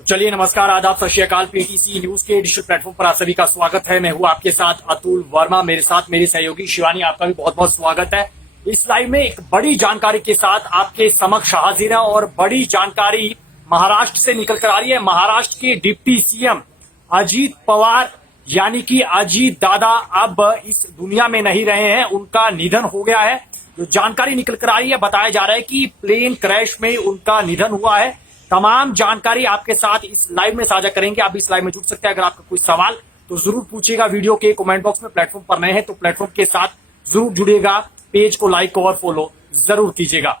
चलिए नमस्कार, आदाब, सत श्री अकाल। पीटीसी न्यूज के डिजिटल प्लेटफॉर्म पर आप सभी का स्वागत है। मैं हूं आपके साथ अतुल वर्मा, मेरे साथ मेरी सहयोगी शिवानी। आपका भी बहुत बहुत स्वागत है। इस लाइव में एक बड़ी जानकारी के साथ आपके समक्ष हाजिर है और बड़ी जानकारी महाराष्ट्र से निकल कर आ रही है। महाराष्ट्र के डिप्टी सीएम अजीत पवार यानी कि अजीत दादा अब इस दुनिया में नहीं रहे हैं, उनका निधन हो गया है। जो जानकारी निकल कर आ रही है, बताया जा रहा है कि प्लेन क्रैश में उनका निधन हुआ है। तमाम जानकारी आपके साथ इस लाइव में साझा करेंगे। आप इस लाइव में जुड़ सकते हैं। अगर आपका कोई सवाल तो जरूर पूछिएगा वीडियो के कमेंट बॉक्स में। प्लेटफॉर्म पर नए हैं तो प्लेटफॉर्म के साथ जरूर जुड़िएगा, पेज को लाइक और फॉलो जरूर कीजिएगा।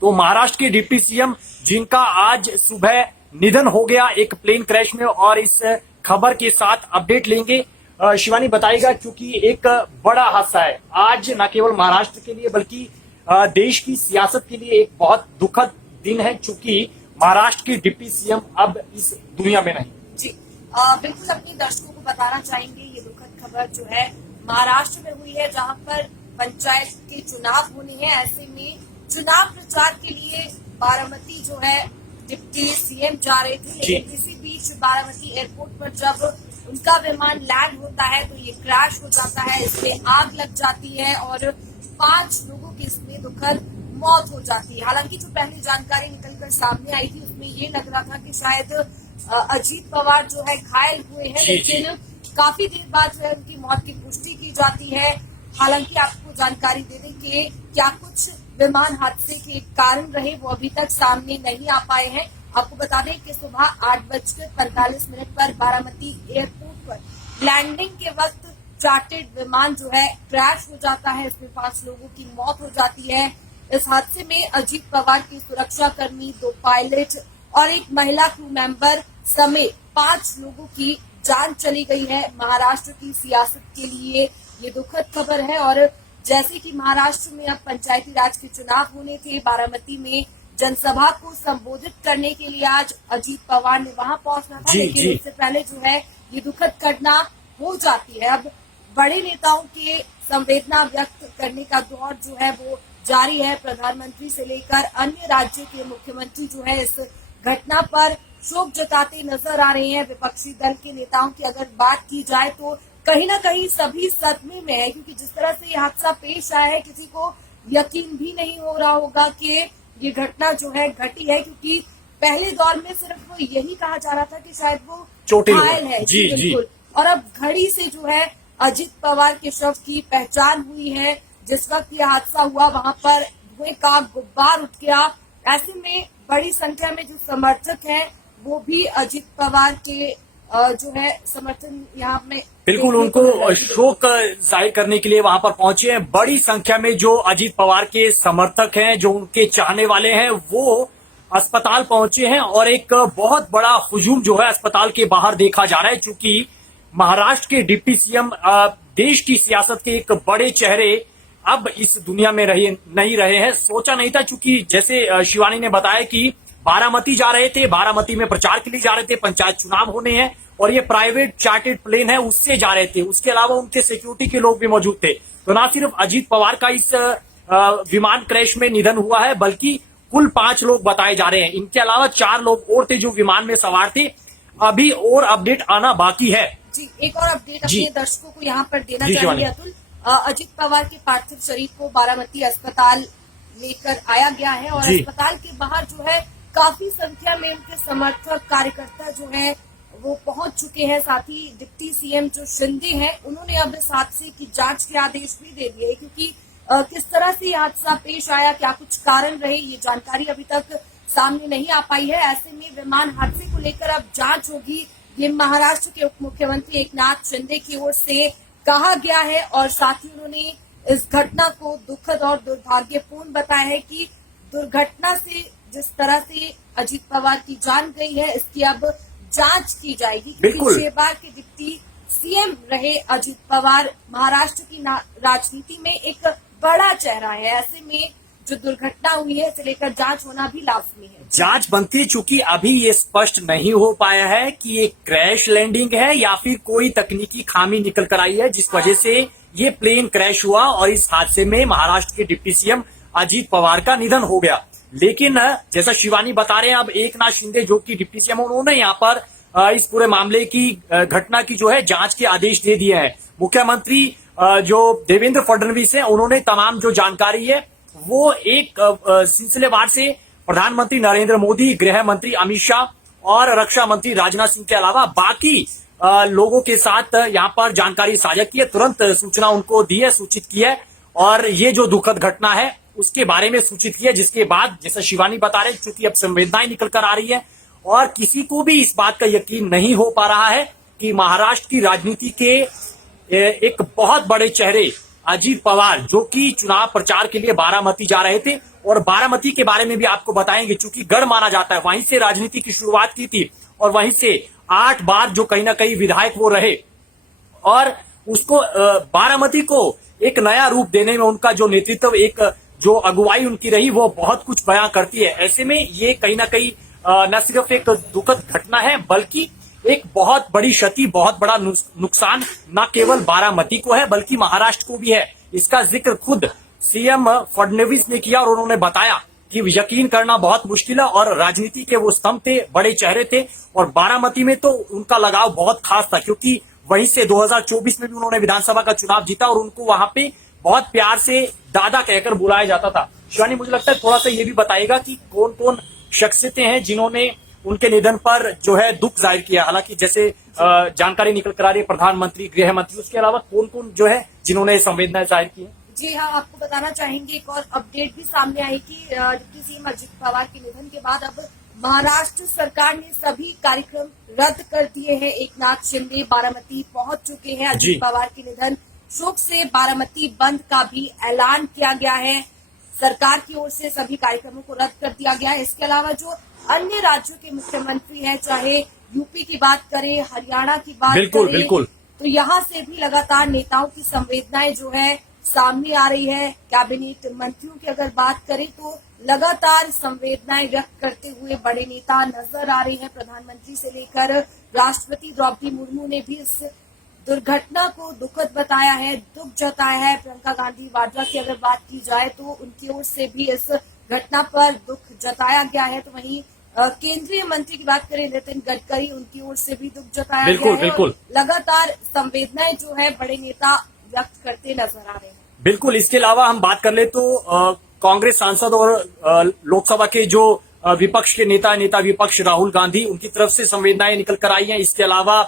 तो महाराष्ट्र के डिप्टी सीएम जिनका आज सुबह निधन हो गया एक प्लेन क्रैश में, और इस खबर के साथ अपडेट लेंगे। शिवानी बताएगा, क्योंकि एक बड़ा हादसा है आज, न केवल महाराष्ट्र के लिए बल्कि देश की सियासत के लिए एक बहुत दुखद दिन है, चूंकि महाराष्ट्र की डिप्टी सीएम अब इस दुनिया में नहीं। जी बिल्कुल, अपने दर्शकों को बताना चाहेंगे ये दुखद खबर जो है महाराष्ट्र में हुई है, जहां पर पंचायत के चुनाव होने हैं। ऐसे में चुनाव प्रचार के लिए बारामती जो है डिप्टी सीएम जा रहे थे, लेकिन इसी बीच बारामती एयरपोर्ट पर जब उनका विमान लैंड होता है तो ये क्रैश हो जाता है, इसमें आग लग जाती है और 5 लोगों की इसमें दुखद मौत हो जाती है। हालांकि जो पहली जानकारी निकलकर सामने आई थी उसमें ये लग रहा था कि शायद अजीत पवार जो है घायल हुए हैं, लेकिन काफी देर बाद जो है उनकी मौत की पुष्टि की जाती है। हालांकि आपको जानकारी दे दें कि क्या कुछ विमान हादसे के कारण रहे वो अभी तक सामने नहीं आ पाए हैं। आपको बता दें कि सुबह 8:45 पर बारामती एयरपोर्ट पर लैंडिंग के वक्त चार्टर्ड विमान जो है क्रैश हो जाता है, इसमें 5 लोगों की मौत हो जाती है। इस हादसे में अजीत पवार की सुरक्षा कर्मी, 2 पायलट और एक महिला क्रू मेंबर समेत 5 लोगों की जान चली गई है। महाराष्ट्र की सियासत के लिए ये दुखद खबर है। और जैसे कि महाराष्ट्र में अब पंचायती राज के चुनाव होने थे, बारामती में जनसभा को संबोधित करने के लिए आज अजीत पवार ने वहां पहुंचना था, लेकिन उससे पहले जो है ये दुखद घटना हो जाती है। अब बड़े नेताओं के संवेदना व्यक्त करने का दौर जो है वो जारी है। प्रधानमंत्री से लेकर अन्य राज्य के मुख्यमंत्री जो है इस घटना पर शोक जताते नजर आ रहे हैं। विपक्षी दल के नेताओं की अगर बात की जाए तो कहीं ना कहीं सभी सदमे में है, क्योंकि जिस तरह से ये हादसा पेश आया है किसी को यकीन भी नहीं हो रहा होगा कि ये घटना जो है घटी है, क्योंकि पहले दौर में सिर्फ यही कहा जा रहा था कि शायद वो घायल है। जी बिल्कुल। और अब घड़ी से जो है अजीत पवार के शव की पहचान हुई है। जिस वक्त ये हादसा हुआ वहां पर धुएं का गुब्बार उठ गया। ऐसे में बड़ी संख्या में जो समर्थक हैं वो भी अजीत पवार के जो है समर्थन यहाँ में बिल्कुल उनको शोक जाहिर करने के लिए वहां पर पहुंचे हैं। बड़ी संख्या में जो अजीत पवार के समर्थक हैं, जो उनके चाहने वाले हैं, वो अस्पताल पहुंचे हैं और एक बहुत बड़ा हुजूम जो है अस्पताल के बाहर देखा जा रहा है, क्योंकि महाराष्ट्र के डिप्टी सीएम देश की सियासत के एक बड़े चेहरे अब इस दुनिया में नहीं रहे हैं। सोचा नहीं था, चूंकि जैसे शिवानी ने बताया कि बारामती जा रहे थे, बारामती में प्रचार के लिए जा रहे थे, पंचायत चुनाव होने हैं और ये प्राइवेट चार्टर्ड प्लेन है उससे जा रहे थे। उसके अलावा उनके सिक्योरिटी के लोग भी मौजूद थे। तो ना सिर्फ अजीत पवार का इस विमान क्रैश में निधन हुआ है, बल्कि कुल 5 लोग बताए जा रहे हैं। इनके अलावा 4 लोग और थे जो विमान में सवार थे। अभी और अपडेट आना बाकी है। जी, एक और अपडेट अपने दर्शकों को यहाँ पर देना चाहेंगे अतुल। अजीत पवार के पार्थिव शरीर को बारामती अस्पताल लेकर आया गया है और अस्पताल के बाहर जो है काफी संख्या में उनके समर्थक कार्यकर्ता जो है वो पहुंच चुके हैं। साथ ही डिप्टी सीएम जो शिंदे हैं उन्होंने अब इस हादसे की जांच के आदेश भी दे दिए, क्योंकि किस तरह से हादसा पेश आया, क्या कुछ कारण रहे, ये जानकारी अभी तक सामने नहीं आ पाई है। ऐसे में विमान हादसे को लेकर अब जांच होगी, ये महाराष्ट्र के उप मुख्यमंत्री एकनाथ शिंदे की ओर से कहा गया है। और साथ ही उन्होंने इस घटना को दुखद और दुर्भाग्यपूर्ण बताया है कि दुर्घटना से जिस तरह से अजीत पवार की जान गई है इसकी अब जांच की जाएगी, क्योंकि 6 बार के डिप्टी सीएम रहे अजीत पवार महाराष्ट्र की राजनीति में एक बड़ा चेहरा है। ऐसे में जो दुर्घटना हुई है इसे लेकर जांच होना भी लाजमी है। जांच बनती है, चूंकि अभी ये स्पष्ट नहीं हो पाया है कि ये क्रैश लैंडिंग है या फिर कोई तकनीकी खामी निकल कर आई है जिस वजह से ये प्लेन क्रैश हुआ और इस हादसे में महाराष्ट्र के डिप्टी सीएम अजीत पवार का निधन हो गया। लेकिन जैसा शिवानी बता रहे हैं, अब एकनाथ शिंदे जो कि डिप्टी सीएम, उन्होंने यहाँ पर इस पूरे मामले की घटना की जो है जांच के आदेश दे दिए हैं। मुख्यमंत्री जो देवेंद्र फडणवीस है, उन्होंने तमाम जो जानकारी है वो एक सिलसिलेवार से प्रधानमंत्री नरेंद्र मोदी, गृह मंत्री अमित शाह और रक्षा मंत्री राजनाथ सिंह के अलावा बाकी लोगों के साथ यहाँ पर जानकारी साझा की है, तुरंत सूचना उनको दी है, सूचित की है और ये जो दुखद घटना है उसके बारे में सूचित किया, जिसके बाद जैसा शिवानी बता रहे, चूंकि अब संवेदनाएं निकल कर आ रही है और किसी को भी इस बात का यकीन नहीं हो पा रहा है कि महाराष्ट्र की राजनीति के एक बहुत बड़े चेहरे अजीत पवार, जो कि चुनाव प्रचार के लिए बारामती जा रहे थे, और बारामती के बारे में भी आपको बताएंगे, चूंकि गढ़ माना जाता है, वहीं से राजनीति की शुरुआत की थी और वहीं से 8 बार जो कहीं ना कहीं विधायक वो रहे और उसको बारामती को एक नया रूप देने में उनका जो नेतृत्व, एक जो अगुवाई उनकी रही, वो बहुत कुछ बयां करती है। ऐसे में ये कहीं ना कहीं न सिर्फ एक दुखद घटना है बल्कि एक बहुत बड़ी क्षति, बहुत बड़ा नुकसान न केवल बारामती को है बल्कि महाराष्ट्र को भी है। इसका जिक्र खुद सीएम फडणवीस ने किया और उन्होंने बताया कि यकीन करना बहुत मुश्किल है और राजनीति के वो स्तंभ थे, बड़े चेहरे थे और बारामती में तो उनका लगाव बहुत खास था, क्योंकि वहीं से 2024 में भी उन्होंने विधानसभा का चुनाव जीता और उनको वहां पे बहुत प्यार से दादा कहकर बुलाया जाता था। शिवानी, मुझे लगता है थोड़ा सा ये भी बताएगा कि कौन कौन शख्सियतें हैं जिन्होंने उनके निधन पर जो है दुख जाहिर किया। हालांकि जैसे जानकारी निकल कर आ रही है प्रधानमंत्री, गृह मंत्री, उसके अलावा कौन कौन जो है जिन्होंने संवेदनाएं जाहिर की है? जी हाँ, आपको बताना चाहेंगे एक और अपडेट भी सामने आई कि डिप्टी सीएम अजित पवार के निधन के बाद अब महाराष्ट्र सरकार ने सभी कार्यक्रम रद्द कर दिए हैं। एकनाथ शिंदे बारामती पहुंच चुके हैं। अजित पवार के निधन शोक से बारामती बंद का भी ऐलान किया गया है। सरकार की ओर से सभी कार्यक्रमों को रद्द कर दिया गया है। इसके अलावा जो अन्य राज्यों के मुख्यमंत्री हैं, चाहे यूपी की बात करें, हरियाणा की बात करें, तो यहाँ से भी लगातार नेताओं की संवेदनाएं जो है सामने आ रही है। कैबिनेट मंत्रियों की अगर बात करें तो लगातार संवेदनाएं व्यक्त करते हुए बड़े नेता नजर आ रहे हैं। प्रधानमंत्री से लेकर राष्ट्रपति द्रौपदी मुर्मू ने भी इस दुर्घटना को दुखद बताया है, दुख जताया है। प्रियंका गांधी वाड्रा की अगर बात की जाए तो उनकी ओर से भी इस घटना पर दुख जताया गया है। तो वहीं केंद्रीय मंत्री की बात करें नितिन गडकरी, उनकी ओर से भी दुख जताया गया है। और लगातार संवेदनाएं जो है बड़े नेता व्यक्त करते नजर आ रहे हैं। बिल्कुल, इसके अलावा हम बात कर ले तो कांग्रेस सांसद और लोकसभा के जो विपक्ष के नेता विपक्ष राहुल गांधी, उनकी तरफ से संवेदनाएं निकल कर आई हैं। इसके अलावा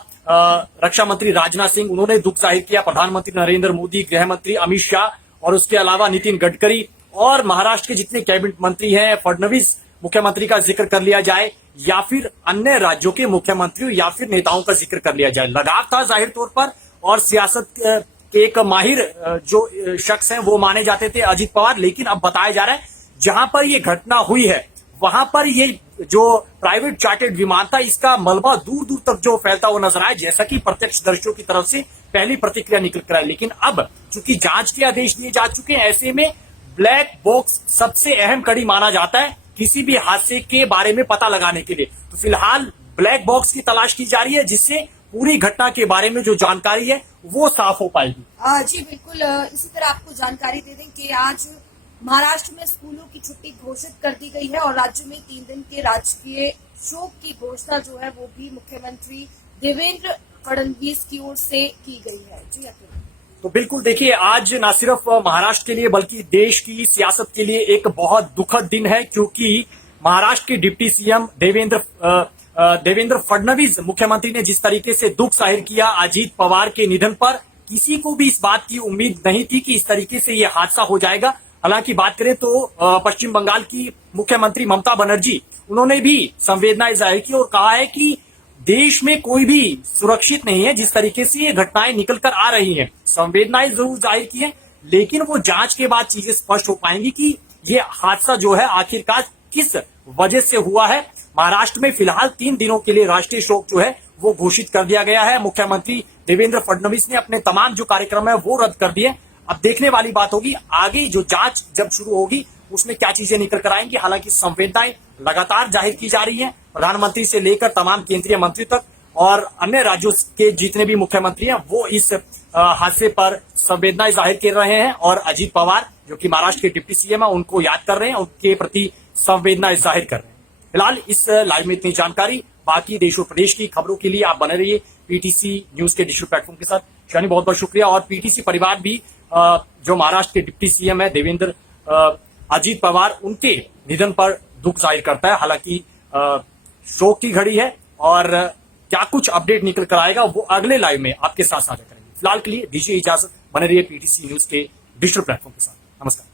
रक्षा मंत्री राजनाथ सिंह, उन्होंने दुख जाहिर किया। प्रधानमंत्री नरेंद्र मोदी, गृह मंत्री अमित शाह और उसके अलावा नितिन गडकरी और महाराष्ट्र के जितने कैबिनेट मंत्री हैं, फडणवीस मुख्यमंत्री का जिक्र कर लिया जाए या फिर अन्य राज्यों के मुख्यमंत्रियों या फिर नेताओं का जिक्र कर लिया जाए, लगाव था जाहिर तौर पर। और सियासत के एक माहिर जो शख्स हैं वो माने जाते थे अजित पवार, लेकिन अब बताया जा रहा है जहां पर ये घटना हुई है वहां पर ये जो प्राइवेट चार्टर्ड विमान था, इसका मलबा दूर दूर तक जो फैलता हुआ नजर आया, जैसा कि प्रत्यक्षदर्शियों की तरफ से पहली प्रतिक्रिया निकल कर आई। लेकिन अब चूंकि जांच के आदेश दिए जा चुके हैं, ऐसे में ब्लैक बॉक्स सबसे अहम कड़ी माना जाता है किसी भी हादसे के बारे में पता लगाने के लिए। तो फिलहाल ब्लैक बॉक्स की तलाश की जा रही है, जिससे पूरी घटना के बारे में जो जानकारी है वो साफ हो पाएगी। जी बिल्कुल, इसी तरह आपको जानकारी दे दें कि आज महाराष्ट्र में स्कूलों की छुट्टी घोषित कर दी गई है और राज्य में 3 दिन के राजकीय शोक की घोषणा जो है वो भी मुख्यमंत्री देवेंद्र फडणवीस की ओर से की गई है। जी तो बिल्कुल देखिए, आज न सिर्फ महाराष्ट्र के लिए बल्कि देश की सियासत के लिए एक बहुत दुखद दिन है, क्योंकि महाराष्ट्र के डिप्टी सीएम देवेंद्र फडणवीस मुख्यमंत्री ने जिस तरीके से दुख जाहिर किया अजीत पवार के निधन पर, किसी को भी इस बात की उम्मीद नहीं थी कि इस तरीके से ये हादसा हो जाएगा। हालांकि बात करें तो पश्चिम बंगाल की मुख्यमंत्री ममता बनर्जी, उन्होंने भी संवेदनाएं जाहिर की और कहा है कि देश में कोई भी सुरक्षित नहीं है जिस तरीके से ये घटनाएं निकल कर आ रही हैं। संवेदनाएं जरूर जाहिर की है, लेकिन वो जांच के बाद चीजें स्पष्ट हो पाएंगी कि ये हादसा जो है आखिरकार किस वजह से हुआ है। महाराष्ट्र में फिलहाल 3 दिनों के लिए राष्ट्रीय शोक जो है वो घोषित कर दिया गया है। मुख्यमंत्री देवेंद्र फडणवीस ने अपने तमाम जो कार्यक्रम है वो रद्द कर दिए। अब देखने वाली बात होगी आगे जो जांच जब शुरू होगी उसमें क्या चीजें निकल कर आएंगी। हालांकि संवेदनाएं लगातार जाहिर की जा रही हैं, प्रधानमंत्री से लेकर तमाम केंद्रीय मंत्री तक और अन्य राज्यों के जितने भी मुख्यमंत्री हैं वो इस हादसे पर संवेदनाएं जाहिर कर रहे हैं। और अजीत पवार जो कि महाराष्ट्र के डिप्टी सीएम है उनको याद कर रहे हैं, उनके प्रति संवेदना जाहिर कर रहे हैं। फिलहाल इस लाइव में इतनी जानकारी। बाकी देश और प्रदेश की खबरों के लिए आप बने रहिए पीटीसी न्यूज के डिजिटल प्लेटफॉर्म के साथ। शिवानी, बहुत बहुत शुक्रिया। और पीटीसी परिवार भी जो महाराष्ट्र के डिप्टी सीएम है देवेंद्र अजीत पवार, उनके निधन पर दुख जाहिर करता है। हालांकि शोक की घड़ी है और क्या कुछ अपडेट निकल कर आएगा वो अगले लाइव में आपके साथ साझा करेंगे। फिलहाल के लिए दीजिए इजाजत, बने रहिए पीटीसी न्यूज के डिजिटल प्लेटफॉर्म के साथ। नमस्कार।